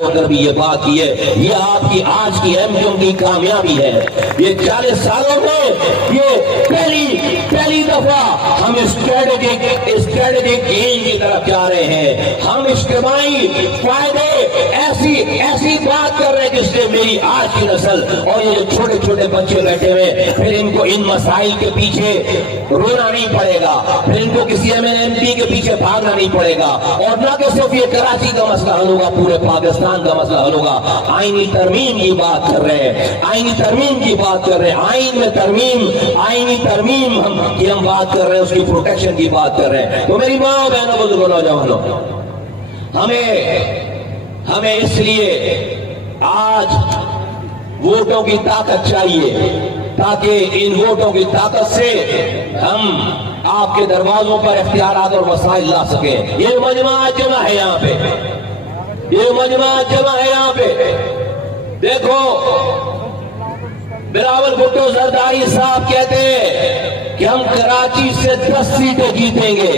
اگر بھی یہ بات کی ہے، یہ آپ کی آج کی ایم کیو ایم کی کامیابی ہے۔ یہ 40 سالوں میں یہ پہلی دفعہ ہم اسٹریٹجک گین کی طرف جا رہے ہیں۔ ہم اجتماعی فائدے ایسی بات کر رہے ہیں جس سے میری آج کی نسل اور یہ جو چھوٹے چھوٹے بچے بیٹھے ہوئے، پھر ان کو ان مسائل کے پیچھے رونا نہیں پڑے گا، پھر ان کو کسی ایم پی کے پیچھے بھاگنا نہیں پڑے گا، اور نہ کہ صرف یہ کراچی کا مسئلہ حل ہوگا، پورے پاکستان کا مسئلہ حل ہوگا۔ آئینی ترمیم کی بات کر رہے ہیں، آئینی ترمیم کی بات کر رہے ہیں، آئین میں ترمیم، آئینی ترمیم کی ہم بات کر رہے ہیں، اس کی پروٹیکشن کی بات کر رہے ہیں۔ تو میری ماں بہنوں بزرگوں نوجوانوں، ہمیں اس لیے آج ووٹوں کی طاقت چاہیے، تاکہ ان ووٹوں کی طاقت سے ہم آپ کے دروازوں پر اختیارات اور وسائل لا سکیں۔ یہ مجمع جمع ہے یہاں پہ، یہ مجمع جمع ہے یہاں پہ۔ دیکھو بلاول بھٹو زرداری صاحب کہتے ہیں کہ ہم کراچی سے 10 سیٹیں جیتیں گے۔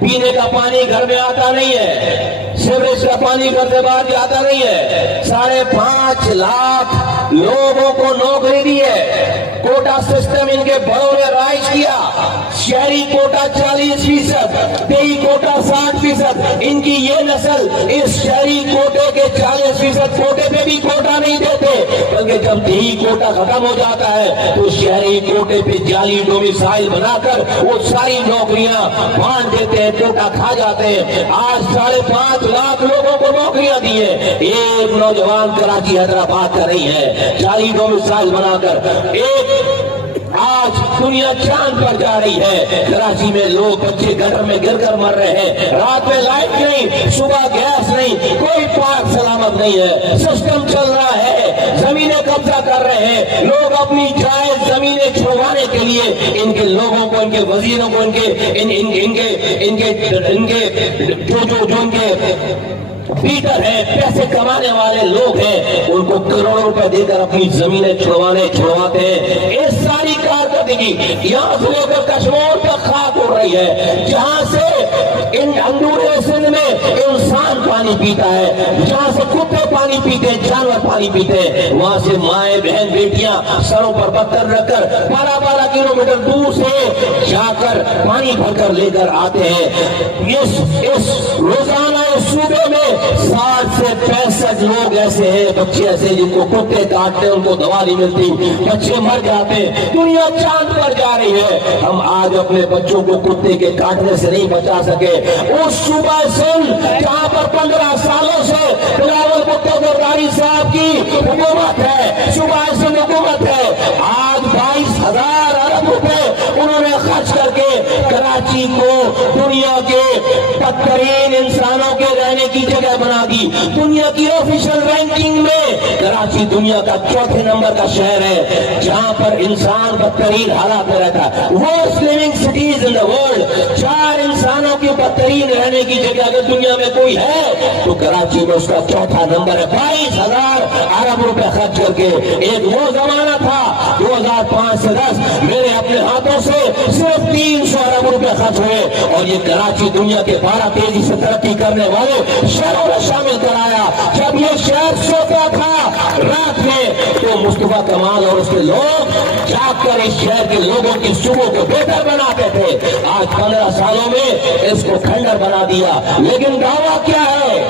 پینے کا پانی گھر میں آتا نہیں ہے، سیوریج کا پانی گھر سے باہر جاتا نہیں ہے، 5.5 لاکھ لوگوں کو نوکری دی ہے، کوٹا سسٹم ان کے بڑوں نے رائج کیا، شہری کوٹا 40%، دیہی کوٹا 60%۔ ان کی یہ نسل اس شہری کوٹے کے 40% کوٹے پہ بھی کوٹا نہیں دیتے، بلکہ جب دیہی کوٹا ختم ہو جاتا ہے تو شہری کوٹے پہ جعلی ڈومیسائل بنا کر وہ ساری نوکریاں بانٹ دیتے ہیں، کوٹا کھا جاتے ہیں۔ آج 5.5 لاکھ لوگوں کو نوکریاں دی ہیں۔ ایک نوجوان کراچی حیدرآباد کا نہیں ہے، جعلی ڈومیسائل بنا کر آج دنیا چاند پر جا رہی ہے۔ کراچی میں لوگ بچے گٹر میں گر کر مر رہے ہیں، رات میں لائٹ نہیں، صبح گیس نہیں، کوئی پاک سلامت نہیں ہے۔ سسٹم چل رہا ہے، زمینیں قبضہ کر رہے ہیں لوگ، اپنی جائز زمینیں چھڑوانے کے لیے ان کے لوگوں کو، ان کے وزیروں کو، ان کے جو ان کے بیٹر ہیں، پیسے کمانے والے لوگ ہیں، ان کو کروڑوں روپے دے کر اپنی زمینیں چھڑواتے ہیں۔ اس ساری کارکردگی یہاں سے لے کر کشمیر تک خاک اڑ رہی ہے، جہاں سے ان اندورے سندھ میں انسان پانی پیتا ہے، جہاں سے کتے پانی پیتے ہیں، جانور پانی پیتے ہیں، وہاں سے مائیں بہن بیٹیاں سروں پر پتھر رکھ کر 12 کلومیٹر دور سے جا کر پانی بھر کر لے کر آتے ہیں۔ اس روزانہ اس صوبے میں 60 سے 65 لوگ ایسے ہیں، بچے ایسے جن کو کتے کاٹتے ہیں، ان کو دوا نہیں ملتی، بچے مر جاتے ہیں۔ دنیا چاند پر جا رہی ہے، ہم آج اپنے بچوں کو کتے کے کاٹنے سے نہیں بچا سکے۔ اس صوبہ سندھ جہاں پر 15 سالوں سے بلاول بھٹو زرداری صاحب کی حکومت ہے، صوبہ سندھ حکومت ہے، آج 22,000 ارب روپے انہوں نے خرچ کر کے کراچی کو دنیا کے بدترین انسانوں کے رہنے کی جگہ بنا دی۔ دنیا کی آفیشل رینکنگ میں کراچی دنیا کا 4تھے نمبر کا شہر ہے، جہاں پر انسان بدترین حالات میں رہتا ہے۔ Worst living cities in the world, 4 انسانوں کی بدترین رہنے کی جگہ اگر دنیا میں کوئی ہے تو کراچی میں اس کا 4تھا نمبر ہے۔ 22,000 ارب روپے خرچ کر کے۔ ایک وہ زمانہ تھا 2005 سے 10 میرے اپنے ہاتھوں سے صرف 300 ارب روپے خرچ ہوئے، اور یہ کراچی دنیا کے 12 تیزی سے ترقی کرنے والے شہروں میں شامل کرایا۔ جب یہ شہر سوتا تھا رات میں تو مصطفیٰ کمال اور اس کے لوگ جاگ کر اس شہر کے لوگوں کی صبح کو بہتر بناتے تھے۔ آج 15 سالوں میں اس کو کھنڈر بنا دیا، لیکن دعویٰ کیا ہے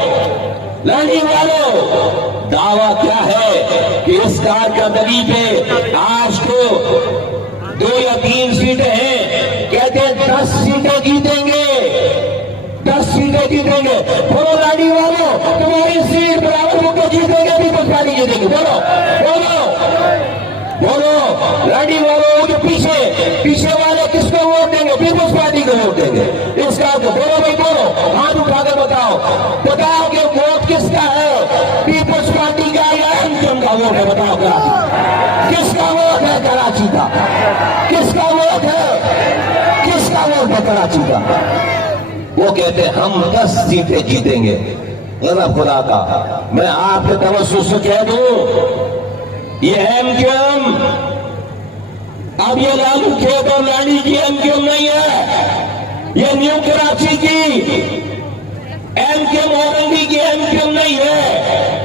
لانڈی والوں؟ دعویٰ کیا ہے کہ اس کارکردگی پہ آج کو 2 یا 3 سیٹیں ہیں، کہتے ہیں 10 سیٹیں جیتیں گے، 10 سیٹیں جیتیں گے۔ بولو لانڈی والوں، تمہاری سیٹ بلاول بھٹو جیتیں گے، پیپلز پارٹی جیتیں گے؟ بولو لانڈی والوں، جو پیچھے والے کس کو ووٹ دیں گے؟ پیپلز پارٹی کو ووٹ دیں گے۔ اس کا بولو بھائی، بولو، ہاتھ اٹھا کر بتاؤ کہ ووٹ کس کا ہے؟ پیپلز پارٹی کا یا ایم کیو ایم کا ووٹ ہے؟ بتاؤ کراچی کس کا ووٹ ہے؟ کراچی کا کس کا ووٹ ہے؟ کس کا ووٹ ہے کراچی کا؟ وہ کہتے ہیں ہم 10 سیٹیں جیتیں گے۔ غضب خدا کا، میں آپ کے توسط سے کہہ دوں، یہ ایم کیو ایم، اب یہ لالو کھیت اور لانڈی کی ایم کیو ایم نہیں ہے، یہ نیو کراچی کی ایم کیو ایم، اورنگی کی ایم کیو ایم نہیں ہے،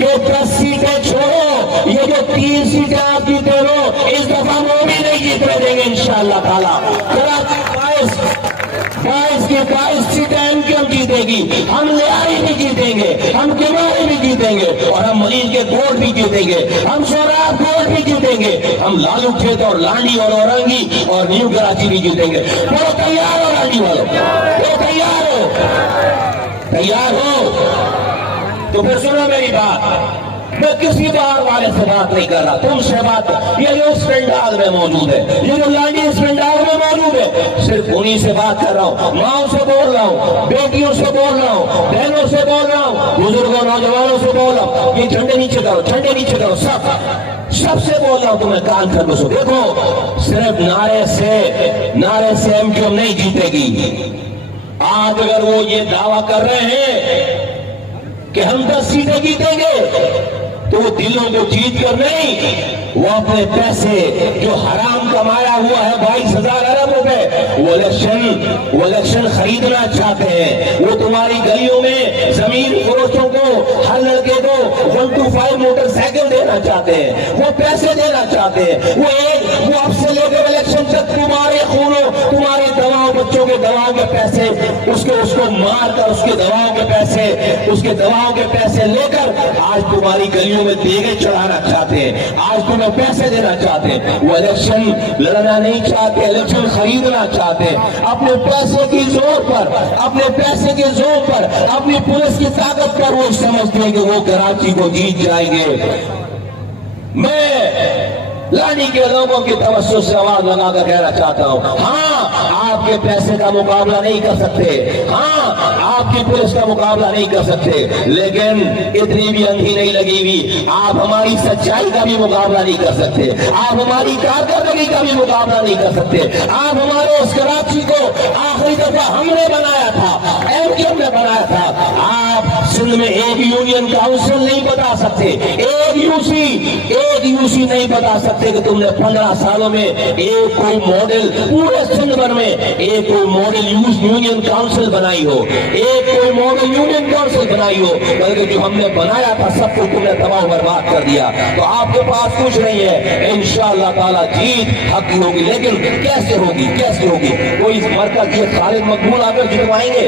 کہ 10 سیٹیں چھوڑو، یہ جو 3 سیٹیں آپ جیتے ہو اس دفعہ وہ بھی نہیں جیتنے دیں گے انشاءاللہ تعالیٰ۔ کراچی 22 کی 22 سیٹیں ایم کیو ایم جیتے گی، ہم لیاری بھی جیتیں گے، ہم کماری بھی جیتیں گے، اور ہم مریض کے کوٹ بھی جیتیں گے، ہم سوراب کوٹ بھی جیتیں گے، ہم لالو کھیت اور لانڈی اور اورنگی اور نیو کراچی بھی جیتیں گے۔ وہ تیار ہو لانڈی والوں، وہ تیار ہو، تیار ہو؟ تو پھر سنو میری بات، میں کسی باہر والے سے بات نہیں کر رہا، تم سے بات، یہ جو اس پنڈال میں موجود ہے، یہ جو لانڈی اس پنڈال میں موجود ہے، صرف انہی سے بات کر رہا ہوں، ماؤں سے بول رہا ہوں، بیٹیوں سے بول رہا ہوں، بہنوں سے بول رہا ہوں، بزرگوں نوجوانوں سے بول رہا ہوں، یہ جھنڈے نیچے کرو، جھنڈے نیچے کرو، سب سے بول رہا ہوں، تمہیں کان کر دو۔ دیکھو صرف نعرے سے ایم کیو ایم نہیں جیتے گی۔ آج اگر وہ یہ دعویٰ کر رہے ہیں کہ ہم 10 سیٹیں جیتیں گے، تو وہ دلوں کو جیت کر نہیں، وہ اپنے پیسے جو حرام کمایا ہوا ہے 22,000 ارب روپے، وہ الیکشن خریدنا چاہتے ہیں۔ وہ تمہاری گلیوں میں زمین فروشوں کو، ہر لڑکے کو 125 موٹر سائیکل دینا چاہتے ہیں، وہ پیسے دینا چاہتے ہیں، وہ اب سے لے کر الیکشن تک تمہارے خونوں، تمہاری دواؤں، بچوں کے دواؤں کے پیسے، اس کو مار کر اس کے دواؤں کے پیسے لے کر آج تمہاری گلیوں میں دیگیں چڑھانا چاہتے ہیں، آج تمہیں پیسے دینا چاہتے ہیں۔ وہ الیکشن لڑنا نہیں چاہتے، الیکشن خریدنا چاہتے ہیں، اپنے پیسے کی زور پر، اپنے پیسے کے زور پر، اپنی پولیس کی طاقت پر وہ سمجھتے ہیں کہ وہ کراچی کو جیت جائیں گے۔ میں لانی کے لوگوں کی توسط سے آواز لگا کر کہنا چاہتا ہوں، ہاں آپ کے پیسے کا مقابلہ نہیں کر سکتے، ہاں آپ کی پولیس کا مقابلہ نہیں کر سکتے، لیکن اتنی بھی اندھی نہیں لگی ہوئی، آپ ہماری سچائی کا بھی مقابلہ نہیں کر سکتے، آپ ہماری کارکردگی کا بھی مقابلہ نہیں کر سکتے۔ آپ ہمارے اس کراچی کو آخری دفعہ ہم نے بنایا تھا، ایم کیو ایم نے بنایا تھا۔ آپ سندھ میں ایک یونین کاؤنسل نہیں بتا سکتے، ایک یو سی نہیں بتا سکتے کہ تم نے 15 سالوں میں ایک کوئی ماڈل پورے سندھ بھر میں ایک کوئی ماڈل یونین کاؤنسل بنائی ہو، ایک کوئی ماڈل یونین کاؤنسل بنائی ہو، بلکہ جو ہم نے بنایا تھا سب کو تم نے تباہ و برباد کر دیا۔ تو آپ کے پاس کچھ نہیں ہے، انشاءاللہ تعالی جیت حق کی ہوگی، لیکن کیسے ہوگی؟ کوئی مرکز یہ خالد مقبول آ کر جتوائیں گے،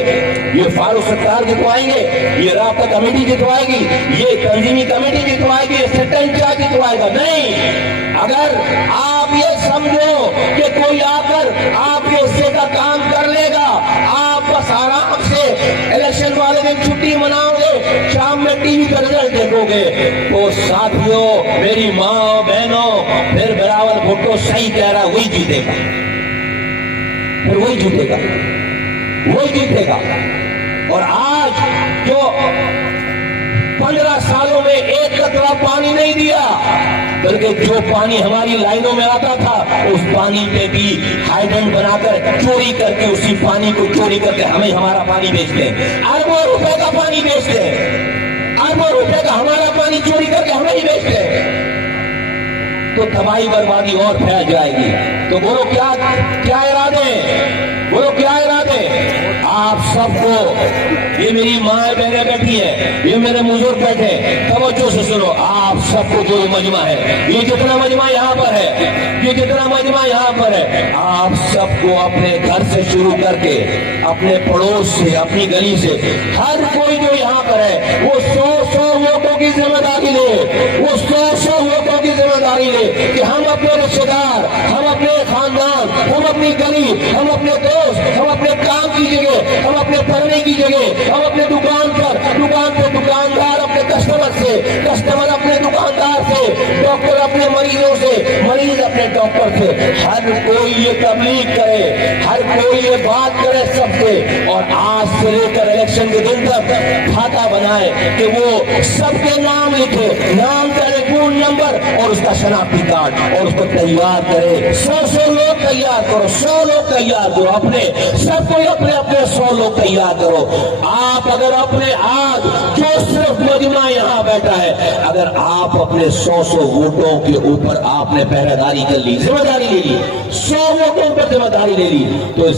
یہ فاروق ستار جتوائیں گے، یہ رابطہ کمیٹی جتوائے گی، یہ تنظیمی کمیٹی جتوائے گی، یہ سٹا انچارج جتوائے گا؟ نہیں۔ اگر آپ یہ سمجھو کہ کوئی آ کر آپ کے حصے کا کام کر لے گا، آپ بس آرام سے الیکشن والے دن چھٹی مناؤ گے، شام میں ٹی وی پر رزلٹ دیکھو گے، تو ساتھیوں، میری ماں بہنوں، پھر بلاول بھٹو صحیح کہہ رہا، وہی جیتے گا، پھر وہی جیتے گا۔ اور آج جو 15 سالوں میں ایک قطرہ پانی نہیں دیا، بلکہ جو پانی ہماری لائنوں میں آتا تھا اس پانی پہ بھی ہائیڈنٹ بنا کر چوری کر کے، اسی پانی کو چوری کر کے ہمیں ہمارا پانی بیچتے ہیں، اربوں روپے کا پانی بیچتے ہیں، اربوں روپے کا ہمارا پانی چوری کر کے ہمیں ہی بیچتے ہیں، تو تباہی بربادی اور پھیل جائے گی۔ تو بولو کیا ارادے ہیں؟ بولو کیا ارادے؟ آپ سب کو، یہ میری ماں بہنیں بیٹھی ہے، یہ میرے بزرگ بیٹھے، توجہ سے سنو، آپ سب کو جو مجمع ہے، یہ جتنا مجمع یہاں پر ہے، آپ سب کو اپنے گھر سے شروع کر کے، اپنے پڑوس سے، اپنی گلی سے، ہر کوئی جو یہاں پر ہے وہ 100 ووٹوں کی ذمہ داری لے، وہ 100 ووٹوں کی ذمہ داری لے کہ ہم اپنے رشتے دار، ہم اپنے خاندان، ہم اپنی گلی، ہم اپنے دوست، ہم اپنے کام کی جگہ، ہم اپنے پڑھنے کی جگہ، ہم اپنے دکان پہ دکاندار اپنے کسٹمر اپنے دکاندار سے، ڈاکٹر اپنے مریضوں سے، مریض اپنے ڈاکٹر سے، ہر کوئی یہ تبلیغ کرے، ہر کوئی یہ بات کرے سب سے، اور آج سے لے کر الیکشن کے دن تک کھاتا بنائے کہ وہ سب کے نام لکھے، نام کا ٹیلیفون نمبر اور اس کا شناختی کارڈ، اور اس کو تیار کرے۔ 100 لوگ تیار کرو، 100 لوگ تیار کرو، اپنے سب کو اپنے 100 لوگ تیار کرو۔ آپ اگر اپنے آج جو صرف مجمع یہاں بیٹھا ہے، اگر آپ اپنے 100 ووٹوں کے اوپر آپ نے پہرہ داری کر لی، ذمہ داری لے لی، 100 ووٹوں پر ذمہ داری لے لی، تو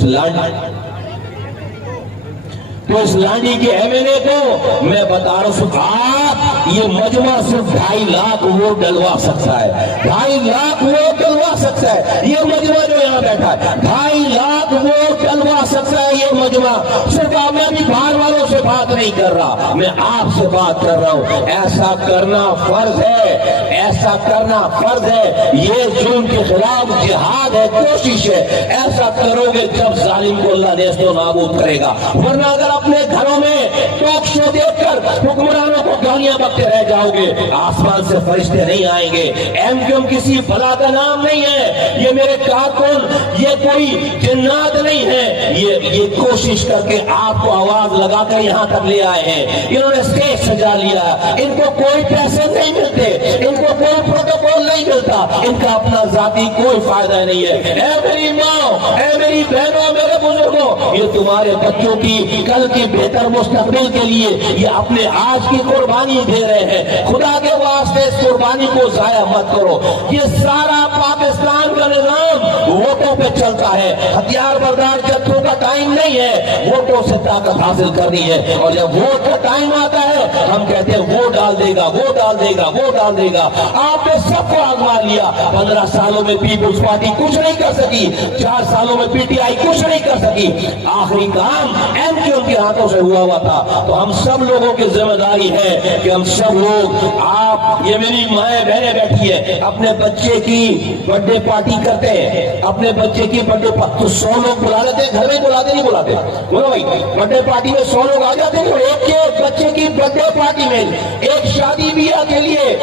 تو اس لانڈی کے MLA کو میں بتا رہا ہوں، آپ یہ مجمع صرف 2.5 لاکھ ووٹ ڈلوا سکتا ہے، 2.5 لاکھ ووٹ ڈلوا سکتا ہے یہ مجمع جو یہاں بیٹھا ہے، 2.5 لاکھ ووٹ ڈلوا سکتا ہے یہ مجمع۔ صرف میں بھی باہر والوں سے بات نہیں کر رہا، میں آپ سے بات کر رہا ہوں۔ ایسا کرنا فرض ہے، ایسا کرنا فرض ہے، یہ ظلم کے خلاف جہاد ہے، کوشش ہے۔ ایسا کرو گے جب ظالم کو اللہ نیست و نابود کرے گا، ورنہ اگر اپنے گھروں میں ٹاک شو دیکھ کر حکمرانوں کو گالیاں بکتے رہ جاؤ گے، آسمان سے فرشتے نہیں آئیں گے۔ MQM کسی بلا کا نام نہیں ہے، یہ میرے کارکن یہ کوئی جنات نہیں ہے، یہ کوشش کر کے آپ کو آواز لگا کر یہاں تک لے آئے ہیں۔ انہوں نے اسٹیج سجا لیا، ان کو کوئی پیسے نہیں ملتے، ان کو کوئی پروٹوکول نہیں ملتا، ان کا اپنا ذاتی کوئی فائدہ نہیں ہے۔ اے میری ماں، اے میری بہنوں، میرے بزرگوں، یہ تمہارے بچوں کی کل کی بہتر مستقبل کے لیے یہ اپنے آج کی قربانی دے رہے ہیں۔ خدا کے واسطے اس قربانی کو ضائع مت کرو۔ یہ سارا پاکستان کا نظام ووٹوں پہ چلتا ہے، ہتھیار بردار جتھوں کا ٹائم نہیں ہے، ووٹوں سے طاقت حاصل کرنی ہے۔ اور جب ووٹ کا ٹائم آتا ہے ہم کہتے ہیں وہ ڈال دے گا، وہ ڈال دے گا، وہ ڈال دے گا۔ آپ نے سب کو آزما لیا، 15 سالوں میں پیپلز پارٹی کچھ نہیں کر سکی، 4 سالوں میں PTI کچھ نہیں کر سکی، آخری کام MQM کے ہاتھوں سے ہوا ہوا تھا۔ تو ہم سب لوگوں کی ذمہ داری ہے کہ ہم سب لوگ، آپ یہ میری مائیں بہنیں بیٹھی ہے، اپنے بچے کی برتھ ڈے پارٹی کرتے ہیں، اپنے بچے کی برتھ ڈے تو 100 لوگ بلا لیتے ہیں، گھر میں بلاتے نہیں بلاتے، بولو بھائی برتھ ڈے پارٹی میں 100 لوگ آ جاتے ہیں۔ تو ایک کے بچے کی برتھ ڈے پارٹی میں ایک شادی بیاہ کے لیے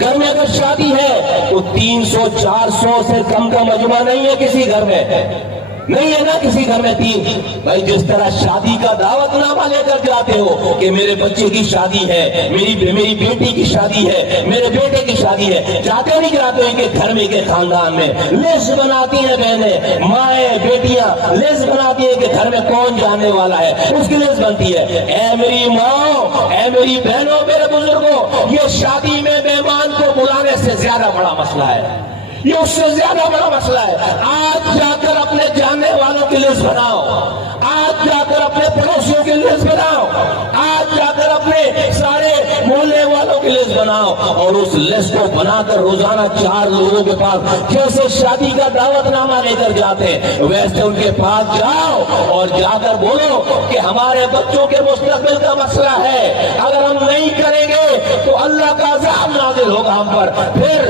گھر میں اگر شادی ہے تو 300-400 سے کم کا مجمع نہیں ہے کسی گھر میں، نہیں ہے نا کسی گھر میں 3۔ بھائی جس طرح شادی کا دعوت نامہ لے کر جاتے ہو کہ میرے بچے کی شادی ہے، میری بیٹی کی شادی ہے، میرے بیٹے کی شادی ہے، جاتے نہیں جاتے ہیں کہ گھر میں کے خاندان میں لسٹ بناتی ہیں بہنیں، مائیں، بیٹیاں لسٹ بناتی ہیں کہ گھر میں کون جانے والا ہے، اس کی لسٹ بنتی ہے۔ اے میری ماں، اے میری بہنوں، میرے بزرگوں، یہ شادی میں مہمان کو بلانے سے زیادہ بڑا مسئلہ ہے، یہ اس سے زیادہ بڑا مسئلہ ہے۔ آج جا کر اپنے جاننے والوں کی لسٹ بناؤ، آج جا کر اپنے پڑوسیوں کی لسٹ بناؤ، آج جا کر اپنے سارے محلے والوں کی لسٹ بناؤ، اور اس لسٹ کو بنا کر روزانہ 4 لوگوں کے پاس جیسے شادی کا دعوت نامہ لے کر جاتے ویسے ان کے پاس جاؤ اور جا کر بولو کہ ہمارے بچوں کے مستقبل کا مسئلہ ہے، اگر ہم نہیں کریں گے تو اللہ کا عذاب نازل ہوگا ہم پر۔ پھر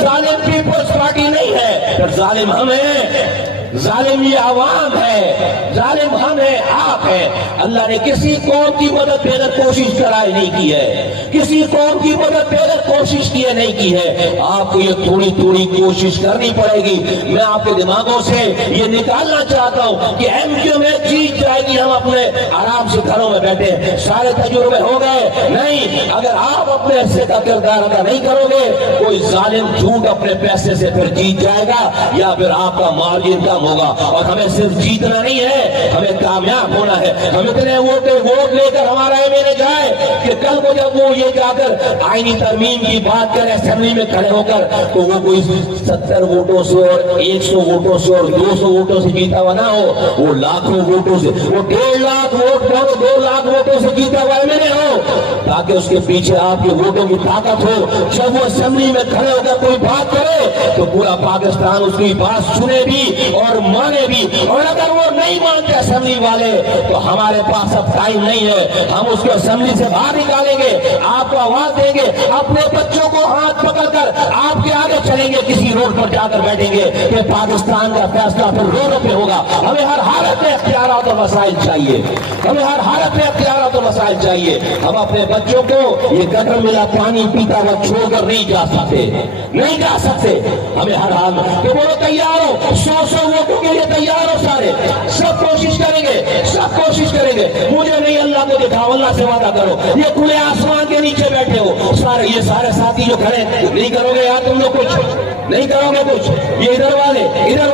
ظالم پیپلز پارٹی نہیں ہے، پھر ظالم ہم ہیں، ظالم یہ عوام ہے، ظالم ہم ہیں، آپ ہیں۔ اللہ نے کسی قوم کی مدد بغیر کوشش کرائے نہیں کی ہے، کسی قوم کی مدد بغیر کوشش کیے نہیں کی ہے۔ آپ کو یہ تھوڑی تھوڑی کوشش کرنی پڑے گی۔ میں آپ کے دماغوں سے یہ نکالنا چاہتا ہوں کہ MQM میں جیت جائے گی، ہم اپنے آرام سے گھروں میں بیٹھے سارے تجربے ہو گئے نہیں۔ اگر آپ اپنے حصے کا کردار ادا نہیں کرو گے، کوئی ظالم جھوٹ اپنے پیسے سے پھر جیت جائے گا، یا پھر آپ کا مارجن کم ہوگا۔ اور ہمیں صرف جیتنا نہیں ہے، ہمیں کامیاب ہونا ہے۔ ہم اتنے ووٹ لے کر ہمارا MLA جائے کہ کل کو جب وہ یہ جا کر آئینی ترمیم کی بات کرے اسمبلی میں کھڑے ہو کر، تو وہ کوئی 70 ووٹوں سے اور 100 ووٹوں سے اور 200 ووٹوں سے جیتا ہوا نہ ہو، وہ لاکھوں ووٹوں سے، وہ 1.5 لاکھ ووٹ 2 لاکھ ووٹوں سے جیتا ہوا MLA ہو، تاکہ اس کے پیچھے آپ کے ووٹوں کی طاقت ہو۔ جب وہ اسمبلی میں کھڑے ہو کر کوئی بات کرے تو پورا پاکستان اس کی بات سنے بھی اور مانے بھی۔ اور اگر وہ نہیں مانتے اسمبلی والے تو ہمارے پاس اب ٹائم نہیں ہے، ہم اس کو اسمبلی سے باہر نکالیں گے، آپ کو آواز دیں گے، اپنے بچوں کو ہاتھ پکڑ کر آپ کے آگے چلیں گے، کسی روڈ پر جا کر بیٹھیں گے کہ پاکستان کا فیصلہ پھر روڈوں پہ ہوگا۔ ہمیں ہر حالت میں اختیارات اور وسائل چاہیے، ہمیں ہر حالت میں اختیارات اور وسائل چاہیے۔ ہم اپنے بچوں کو یہ گٹر ملا پانی پیتا ہوا چھوڑ کر نہیں جا سکتے، نہیں جا سکتے۔ ہمیں ہر حال میں کہ وہ تیار ہو، 100 ووٹوں کے لیے تیار ہو، سارے سب کوشش کریں گے، سب کوشش کریں گے۔ مجھے نہیں، اللہ کو دکھاؤ، اللہ سے وعدہ کرو۔ یہ کھلے آسمان کے نیچے بیٹھے ہو سارے، یہ سارے ساتھی جو کھڑے، نہیں کرو گے یار تم لوگ کچھ، نہیں کرو گے کچھ، یہ ادھر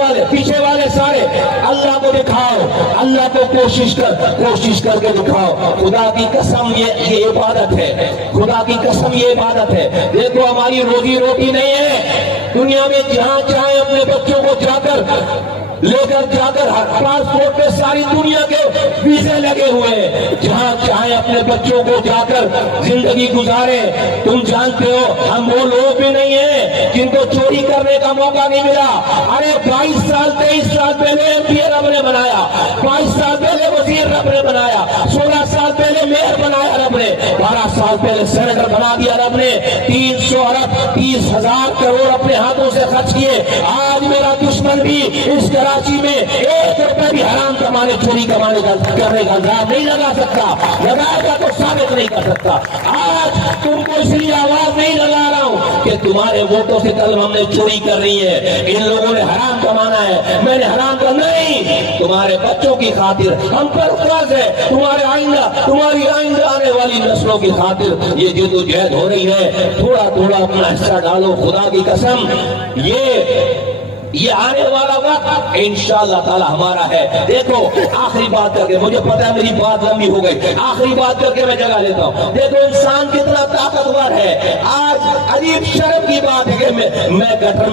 والے پیچھے والے سارے، اللہ کو دکھاؤ، اللہ کو کوشش کر کے دکھاؤ۔ خدا کی قسم یہ عبادت ہے، خدا کی قسم یہ عبادت ہے۔ دیکھو ہماری روزی روٹی نہیں ہے دنیا میں، جہاں چاہے اپنے بچوں کو جا کر لے کر جا کر ہر پاسپورٹ پہ ساری دنیا کے ویزے لگے ہوئے، جہاں چاہے اپنے بچوں کو جا کر زندگی گزارے۔ تم جانتے ہو ہم وہ لوگ بھی نہیں ہیں جن کو چوری کرنے کا موقع نہیں ملا۔ ارے 22 سال 23 سال پہلے MP رب نے بنایا، 22 سال پہلے وزیر رب نے بنایا، 16 سال پہلے میئر بنایا رب نے، 12 سال پہلے سینیٹر بنا دیا رب نے، 300 ارب 30,000 کروڑ اپنے ہاتھوں سے خرچ کیے۔ آج میرا دشمن بھی اس کراچی میں 1 روپے بھی حرام کمانے چوری کرنے کا الزام نہیں لگا سکتا، لگائے گا تو ثابت نہیں کر سکتا۔ آج تم کو اس لیے آواز نہیں لگا رہا ہوں کہ تمہارے ووٹوں سے کل ہم نے چوری کر رہی ہے، ان لوگوں نے حرام کمانا ہے، میں نے حرام کرنا نہیں، تمہارے بچوں کی خاطر ہم پر فرض ہے، تمہارے تمہاری آئندہ آنے والی نسلوں کی خاطر یہ جدوجہد ہو رہی ہے۔ تھوڑا تھوڑا اپنا حصہ ڈالو، خدا کی قسم یہ آنے والا وقت انشاءاللہ تعالی ہمارا ہے۔ دیکھو آخری بات کر کے، مجھے پتا ہے میری بات لمبی ہو گئی، آخری بات کر کے میں جگہ لیتا ہوں۔ دیکھو انسان کتنا طاقتور ہے۔ آج عجیب شرم کی بات ہے کہ میں گٹر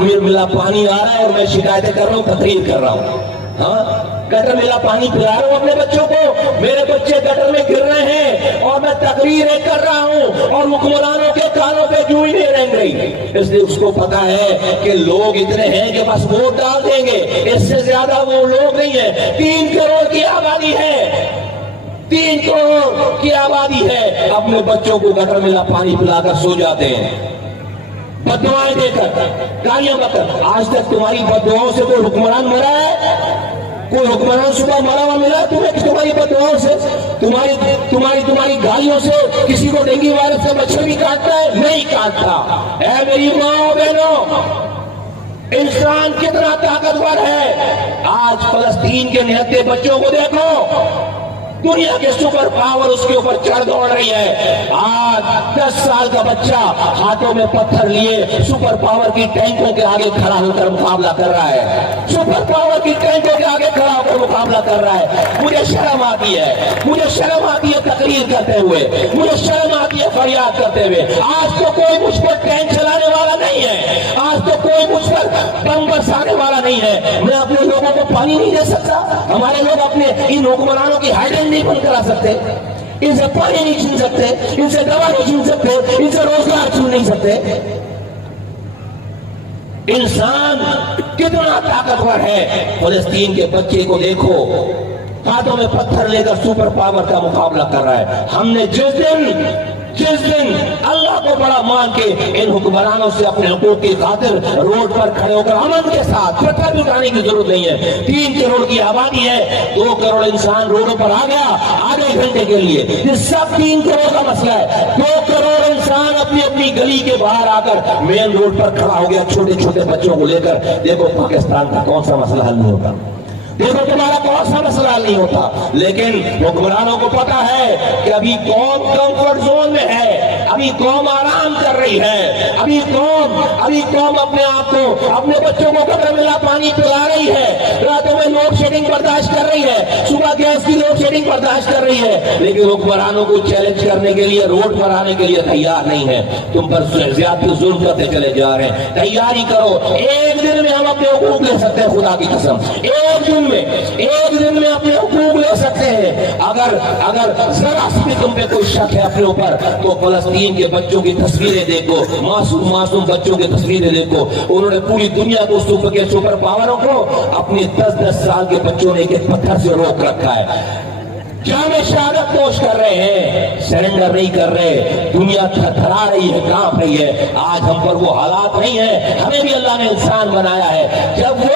میں ملا پانی آ رہا ہے اور میں شکایتیں کر رہا ہوں، تقریر کر رہا ہوں، ہاں گٹر ملا پانی پلا رہا ہوں اپنے بچوں کو، میرے بچے گٹر میں گر رہے ہیں اور میں تقریریں کر رہا ہوں اور حکمرانوں کے کانوں پہ جوئی نہیں رنگ رہی۔ اس لیے اس کو پتا ہے کہ لوگ اتنے ہیں کہ بس ووٹ ڈال دیں گے، اس سے زیادہ وہ لوگ نہیں ہیں۔ 3 کروڑ کی آبادی ہے، 3 کروڑ کی آبادی ہے، اپنے بچوں کو گٹر ملا پانی پلا کر سو جاتے ہیں، بددعائیں دے کر، گالیاں بک کر۔ آج تک تمہاری بددعاؤں سے کوئی حکمران مرا ہے؟ کوئی حکمران صبح مرا ہوا ملا تمہیں؟ تمہاری بددعاؤں سے، تمہاری گالیوں سے کسی کو ڈینگی وائرس سے مچھر بھی کاٹتا ہے؟ نہیں کاٹتا۔ اے میری ماں بہنوں، انسان کتنا طاقتور ہے۔ آج فلسطین کے نہتے بچوں کو دیکھو، دنیا کے سپر پاور اس کے اوپر چڑھ دوڑ رہی ہے۔ آج 10 سال کا بچہ ہاتھوں میں پتھر لیے سپر پاور کی ٹینکوں کے آگے کھڑا ہو کر مقابلہ کر رہا ہے، سپر پاور کی ٹینکوں کے آگے کھڑا ہو کر مقابلہ کر رہا ہے۔ مجھے شرم آتی ہے، مجھے شرم آتی ہے تقریر کرتے ہوئے، مجھے شرم آتی ہے فریاد کرتے ہوئے۔ آج تو کوئی مجھ پر ٹینک چلانے والا نہیں ہے، آج تو کوئی مجھ پر بم برسانے والا نہیں ہے۔ میں اپنے لوگوں کو پانی نہیں دے سکتا، ہمارے لوگ اپنے ان حکمرانوں کی ہائیڈین نہیں بند کرا سکتے، ان سے پانی نہیں چھین سکتے، ان سے دوا نہیں چھین سکتے، ان سے روزگار چھین نہیں سکتے۔ انسان کتنا طاقتور ہے۔ فلسطین کے بچے کو دیکھو، ہاتھوں میں پتھر لے کر سپر پاور کا مقابلہ کر رہا ہے۔ ہم نے جس دن اللہ کو بڑا مان کے ان حکمرانوں سے اپنے حقوق کی خاطر روڈ پر کھڑے ہو کر امن کے ساتھ، پتھر بھی اٹھانے کی ضرورت نہیں ہے۔ 3 کروڑ کی آبادی ہے، 2 کروڑ انسان روڈوں پر آ گیا آدھے گھنٹے کے لیے، یہ سب 3 کروڑ کا مسئلہ ہے۔ 2 کروڑ انسان اپنی گلی کے باہر آ کر مین روڈ پر کھڑا ہو گیا چھوٹے چھوٹے بچوں کو لے کر۔ دیکھو پاکستان کا کون سا مسئلہ حل نہیں ہوگا، دیکھو تمہارا کون سا مسئلہ نہیں ہوتا۔ لیکن حکمرانوں کو پتا ہے کہ ابھی قوم کمفرٹ زون میں ہے، ابھی قوم آرام کر رہی ہے، ابھی قوم اپنے آپ کو، اپنے بچوں کو گٹر ملا پانی پلا رہی ہے، راتوں میں لوڈ شیڈنگ برداشت کر رہی ہے، صبح گیس کی لوڈ شیڈنگ برداشت کر رہی ہے، لیکن حکمرانوں کو چیلنج کرنے کے لیے، روڈ پر آنے کے لیے تیار نہیں ہے۔ تم پر زیادتی ظلم کرتے چلے جا رہے ہیں، تیاری کرو، ایک دن میں ہم اپنے حقوق لے سکتے ہیں، خدا کی قسم، ایک دن میں اپنے حقوق لے سکتے ہیں۔ اگر ذرا بھی تم پہ کوئی شک ہے اپنے اوپر تو فلسطین کے بچوں کی تصویریں دیکھو، معصوم بچوں کی تصویریں دیکھو، انہوں نے پوری دنیا کو سپر پاوروں کو اپنی 10 سال کے بچوں نے ایک پتھر سے روک رکھا ہے۔ جامع شہادت پوش کر رہے ہیں، سرنڈر نہیں کر رہے، دنیا تھرتھرا رہی ہے، کانپ رہی ہے۔ آج ہم پر وہ حالات نہیں ہیں، ہمیں بھی اللہ نے انسان بنایا ہے۔ جب وہ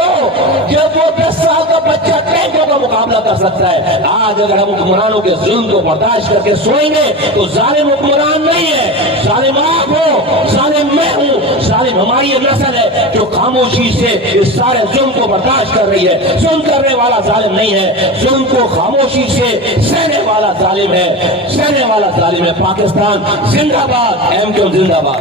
10 سال کا بچہ ٹینکوں کا مقابلہ کر سکتا ہے، آج اگر ہم حکمرانوں کے ظلم کو برداشت کر کے سوئیں گے تو ظالم حکمران نہیں ہے، ظالم آپ ہو، ظالم میں ہوں، ظالم ہماری یہ نسل ہے جو خاموشی سے اس سارے ظلم کو برداشت کر رہی ہے۔ ظلم کرنے والا ظالم نہیں ہے، ظلم کو خاموشی سے سہنے والا ظالم ہے، سہنے والا ظالم ہے۔ پاکستان زندہ باد، ایم کیو زندہ باد۔